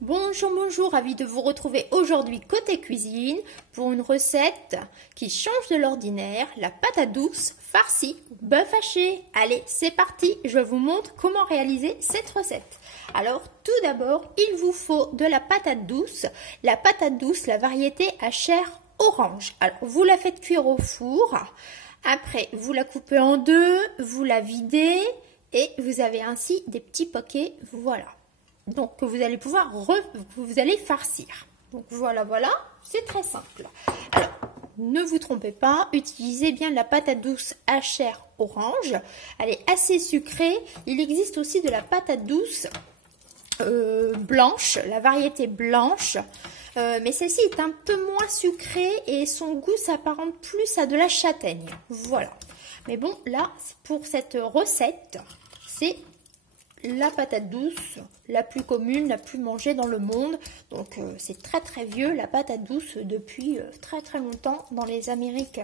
Bonjour, bonjour, ravi de vous retrouver aujourd'hui côté cuisine pour une recette qui change de l'ordinaire, la patate douce farcie bœuf haché. Allez, c'est parti, je vous montre comment réaliser cette recette. Alors, tout d'abord, il vous faut de la patate douce, la variété à chair orange. Alors, vous la faites cuire au four, après, vous la coupez en deux, vous la videz et vous avez ainsi des petits paquets, voilà. Donc, que vous allez pouvoir vous allez farcir. Donc, voilà, c'est très simple. Alors, ne vous trompez pas, utilisez bien la patate douce à chair orange. Elle est assez sucrée. Il existe aussi de la patate douce blanche, la variété blanche. Mais celle-ci est un peu moins sucrée et son goût s'apparente plus à de la châtaigne. Voilà. Mais bon, là, pour cette recette, c'est la patate douce, la plus commune, la plus mangée dans le monde. Donc c'est très très vieux, la patate douce, depuis très très longtemps dans les Amériques.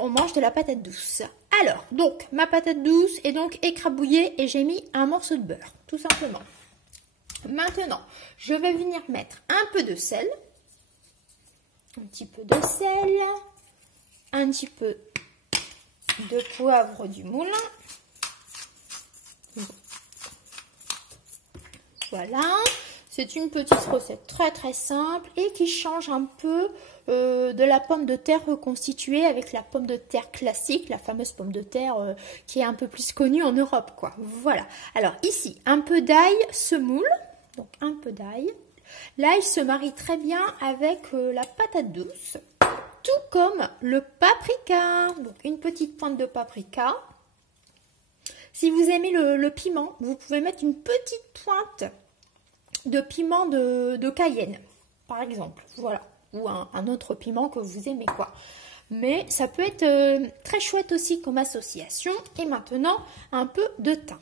On mange de la patate douce. Alors, donc, ma patate douce est donc écrabouillée et j'ai mis un morceau de beurre, tout simplement. Maintenant, je vais venir mettre un peu de sel, un petit peu de sel, un petit peu de poivre du moulin. Voilà, c'est une petite recette très très simple et qui change un peu de la pomme de terre reconstituée avec la pomme de terre classique, la fameuse pomme de terre qui est un peu plus connue en Europe, quoi. Voilà, alors ici, un peu d'ail semoule, donc un peu d'ail. L'ail se marie très bien avec la patate douce, tout comme le paprika, donc une petite pointe de paprika. Si vous aimez le piment, vous pouvez mettre une petite pointe de piment de Cayenne, par exemple, voilà, ou un autre piment que vous aimez, quoi. Mais ça peut être très chouette aussi comme association. Et maintenant, un peu de thym.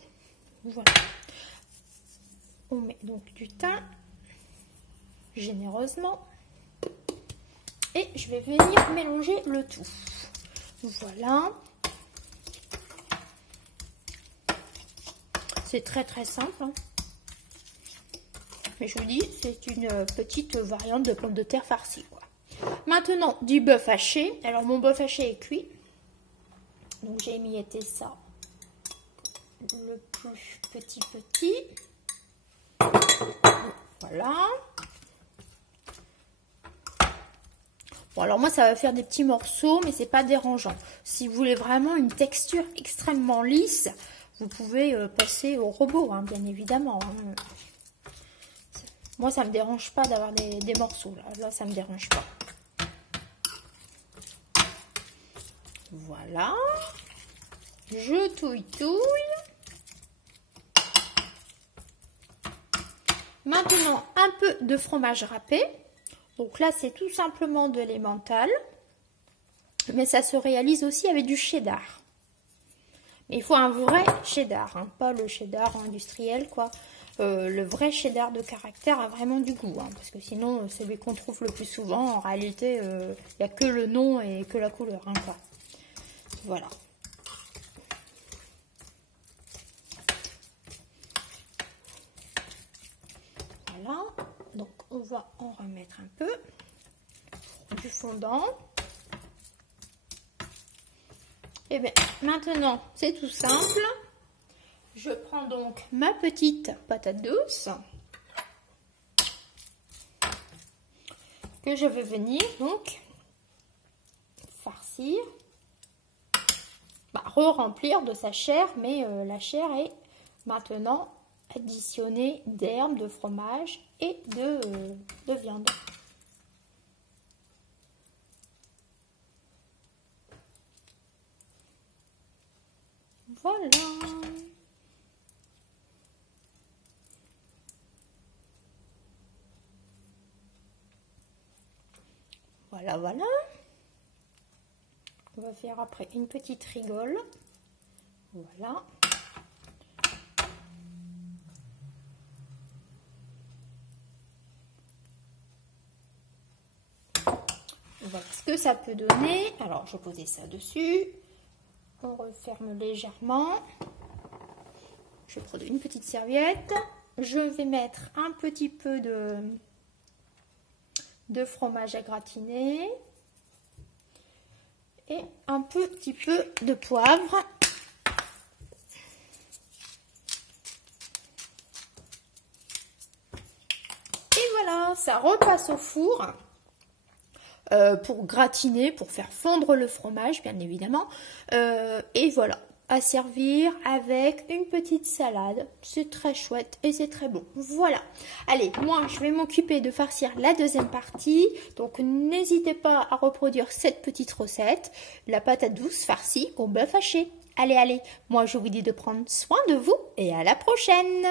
Voilà. On met donc du thym, généreusement. Et je vais venir mélanger le tout. Voilà. C'est très très simple, hein. Mais je vous dis, c'est une petite variante de pomme de terre farcie, quoi. Maintenant, du bœuf haché. Alors, mon bœuf haché est cuit. Donc, j'ai émietté ça le plus petit. Voilà. Bon, alors moi, ça va faire des petits morceaux, mais c'est pas dérangeant. Si vous voulez vraiment une texture extrêmement lisse, vous pouvez passer au robot, hein, bien évidemment. Hein. Moi, ça ne me dérange pas d'avoir des morceaux. Là, ça ne me dérange pas. Voilà. Je touille. Maintenant, un peu de fromage râpé. Donc là, c'est tout simplement de l'emmental. Mais ça se réalise aussi avec du cheddar. Mais il faut un vrai cheddar, hein, pas le cheddar industriel, quoi. Le vrai cheddar de caractère a vraiment du goût, hein, parce que sinon, celui qu'on trouve le plus souvent, en réalité, il n'y a que le nom et que la couleur, hein, quoi. Voilà. Voilà. Donc, on va en remettre un peu du fondant. Et bien, maintenant, c'est tout simple. Je prends donc ma petite patate douce que je vais venir donc farcir, re-remplir de sa chair, mais la chair est maintenant additionnée d'herbes, de fromage et de viande. Voilà. Voilà. On va faire après une petite rigole. Voilà. Voilà ce que ça peut donner. Alors, je vais poser ça dessus. On referme légèrement. Je prends une petite serviette. je vais mettre un petit peu de fromage à gratiner et un petit peu de poivre. Et voilà, ça repasse au four pour gratiner, pour faire fondre le fromage, bien évidemment. Et voilà, à servir avec une petite salade. C'est très chouette et c'est très bon. Voilà. Allez, moi, je vais m'occuper de farcir la deuxième partie. Donc, n'hésitez pas à reproduire cette petite recette. La patate douce farcie au bœuf haché. Allez, allez, moi, je vous dis de prendre soin de vous et à la prochaine.